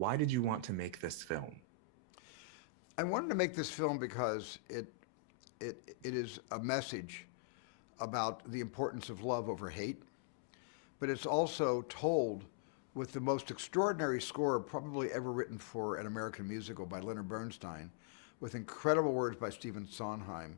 Why did you want to make this film? I wanted to make this film because it is a message about the importance of love over hate, but it's also told with the most extraordinary score probably ever written for an American musical by Leonard Bernstein, with incredible words by Stephen Sondheim,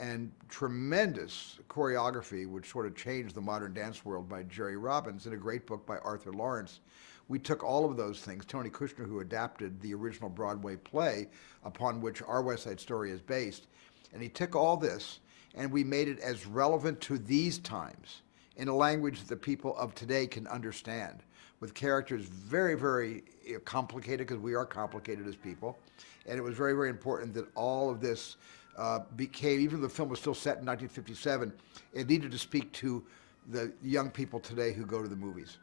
and tremendous choreography, which sort of changed the modern dance world, by Jerry Robbins, and a great book by Arthur Lawrence. We took all of those things. Tony Kushner, who adapted the original Broadway play upon which our West Side Story is based, and he took all this and we made it as relevant to these times in a language that the people of today can understand, with characters very, very complicated, because we are complicated as people. And it was very, very important that all of this became, even though the film was still set in 1957, it needed to speak to the young people today who go to the movies.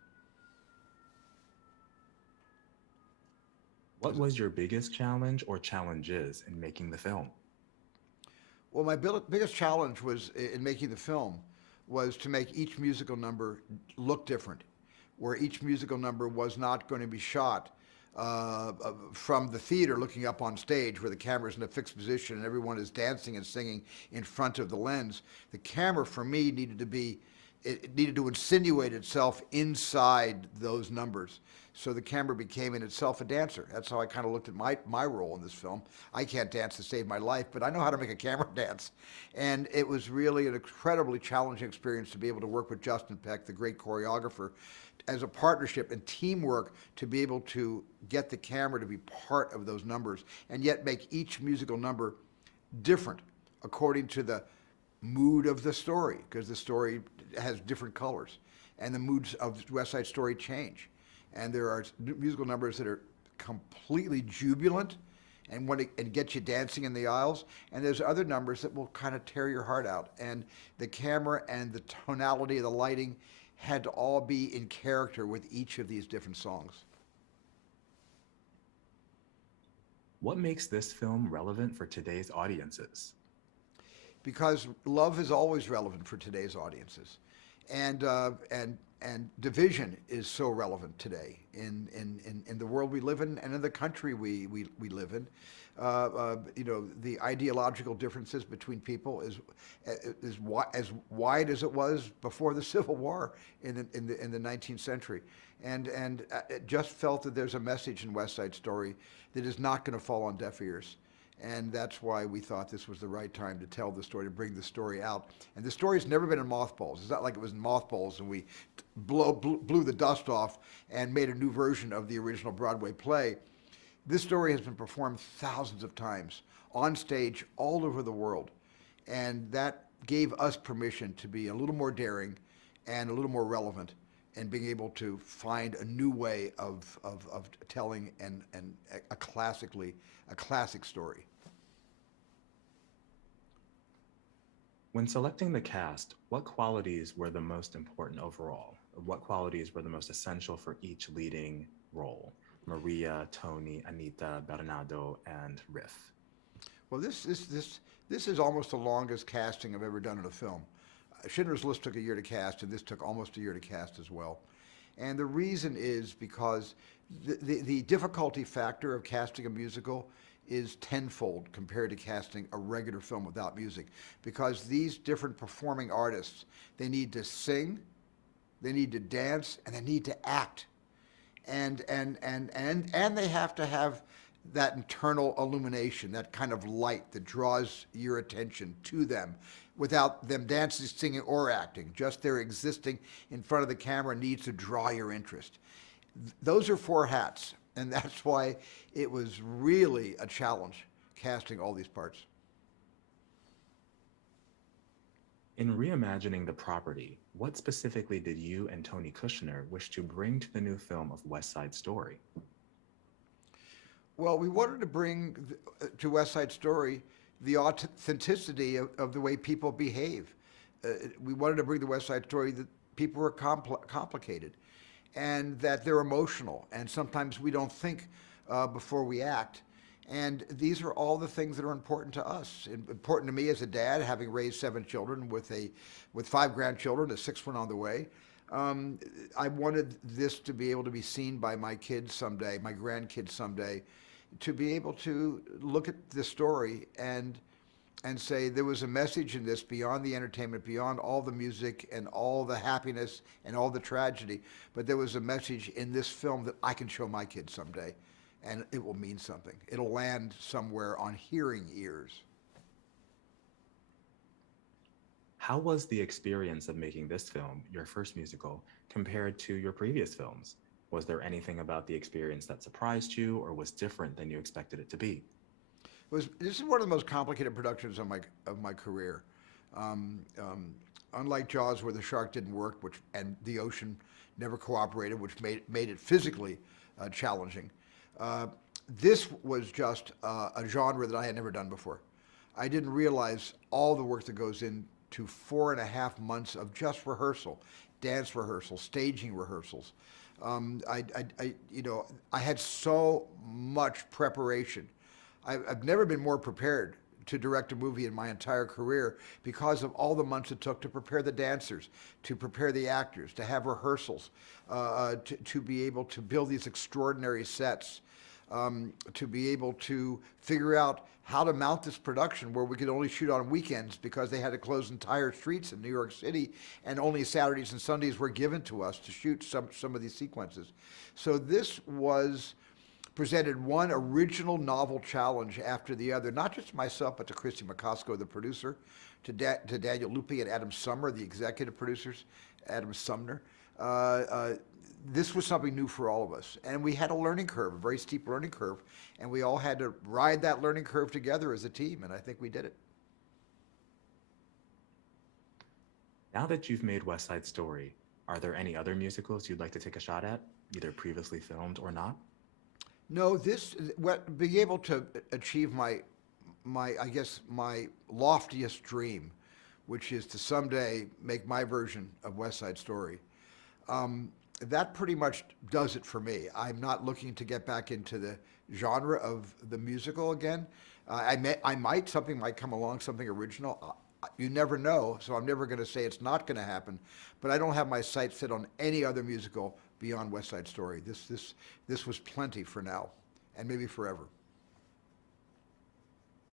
What was your biggest challenge or challenges in making the film? Well, my biggest challenge was in making the film was to make each musical number look different, where each musical number was not going to be shot from the theater looking up on stage where the camera's in a fixed position and everyone is dancing and singing in front of the lens. The camera, for me, it needed to insinuate itself inside those numbers. So the camera became in itself a dancer. That's how I kind of looked at my role in this film. I can't dance to save my life, but I know how to make a camera dance. And it was really an incredibly challenging experience to be able to work with Justin Peck, the great choreographer, as a partnership and teamwork to be able to get the camera to be part of those numbers and yet make each musical number different according to the mood of the story, because the story has different colors and the moods of West Side Story change. And there are musical numbers that are completely jubilant and get you dancing in the aisles, and there's other numbers that will kind of tear your heart out. And the camera and the tonality of the lighting had to all be in character with each of these different songs. What makes this film relevant for today's audiences? Because love is always relevant for today's audiences, and division is so relevant today in the world we live in and in the country we live in. The ideological differences between people is as wide as it was before the Civil War in the 19th century, and it just felt that there's a message in West Side Story that is not going to fall on deaf ears. And that's why we thought this was the right time to tell the story, to bring the story out. And the story's never been in mothballs. It's not like it was in mothballs and we blew the dust off and made a new version of the original Broadway play. This story has been performed thousands of times on stage all over the world. And that gave us permission to be a little more daring and a little more relevant, and being able to find a new way of telling a classic story. When selecting the cast, what qualities were the most important overall? What qualities were the most essential for each leading role? Maria, Tony, Anita, Bernardo, and Riff. Well, this is almost the longest casting I've ever done in a film. Schindler's List took a year to cast, and this took almost a year to cast as well. And the reason is because the difficulty factor of casting a musical is tenfold compared to casting a regular film without music, because these different performing artists, they need to sing, they need to dance, and they need to act, and they have to have that internal illumination, that kind of light that draws your attention to them without them dancing, singing, or acting. Just their existing in front of the camera needs to draw your interest. Those are four hats, and that's why it was really a challenge casting all these parts. In reimagining the property, what specifically did you and Tony Kushner wish to bring to the new film of West Side Story? Well, we wanted to bring to West Side Story the authenticity of the way people behave. We wanted to bring the West Side Story that people are complicated, and that they're emotional, and sometimes we don't think before we act. And these are all the things that are important to us. Important to me as a dad, having raised 7 children with 5 grandchildren, a 6th one on the way. Um, I wanted this to be able to be seen by my kids someday, my grandkids someday, to be able to look at the story and say there was a message in this beyond the entertainment, beyond all the music and all the happiness and all the tragedy, but there was a message in this film that I can show my kids someday, and it will mean something. It'll land somewhere on hearing ears. How was the experience of making this film, your first musical, compared to your previous films? Was there anything about the experience that surprised you or was different than you expected it to be? This is one of the most complicated productions of my career. Um, um, Unlike Jaws, where the shark didn't work, and the ocean never cooperated, which made it physically challenging. Uh, this was just a genre that I had never done before. I didn't realize all the work that goes into 4.5 months of just rehearsal, dance rehearsals, staging rehearsals. I had so much preparation. I've never been more prepared to direct a movie in my entire career because of all the months it took to prepare the dancers, to prepare the actors, to have rehearsals, to be able to build these extraordinary sets, to be able to figure out how to mount this production where we could only shoot on weekends because they had to close entire streets in New York City, and only Saturdays and Sundays were given to us to shoot some of these sequences. So this presented one original novel challenge after the other, not just to myself, but to Christy McCosco, the producer, to Daniel Lupi and Adam Sumner, the executive producers, Adam Sumner. This was something new for all of us. And we had a learning curve, a very steep learning curve, and we all had to ride that learning curve together as a team, and I think we did it. Now that you've made West Side Story, are there any other musicals you'd like to take a shot at, either previously filmed or not? No, being able to achieve I guess, my loftiest dream, which is to someday make my version of West Side Story, that pretty much does it for me. I'm not looking to get back into the genre of the musical again. Something might come along, something original. You never know, so I'm never going to say it's not going to happen. But I don't have my sights set on any other musical beyond West Side Story. This was plenty for now, and maybe forever.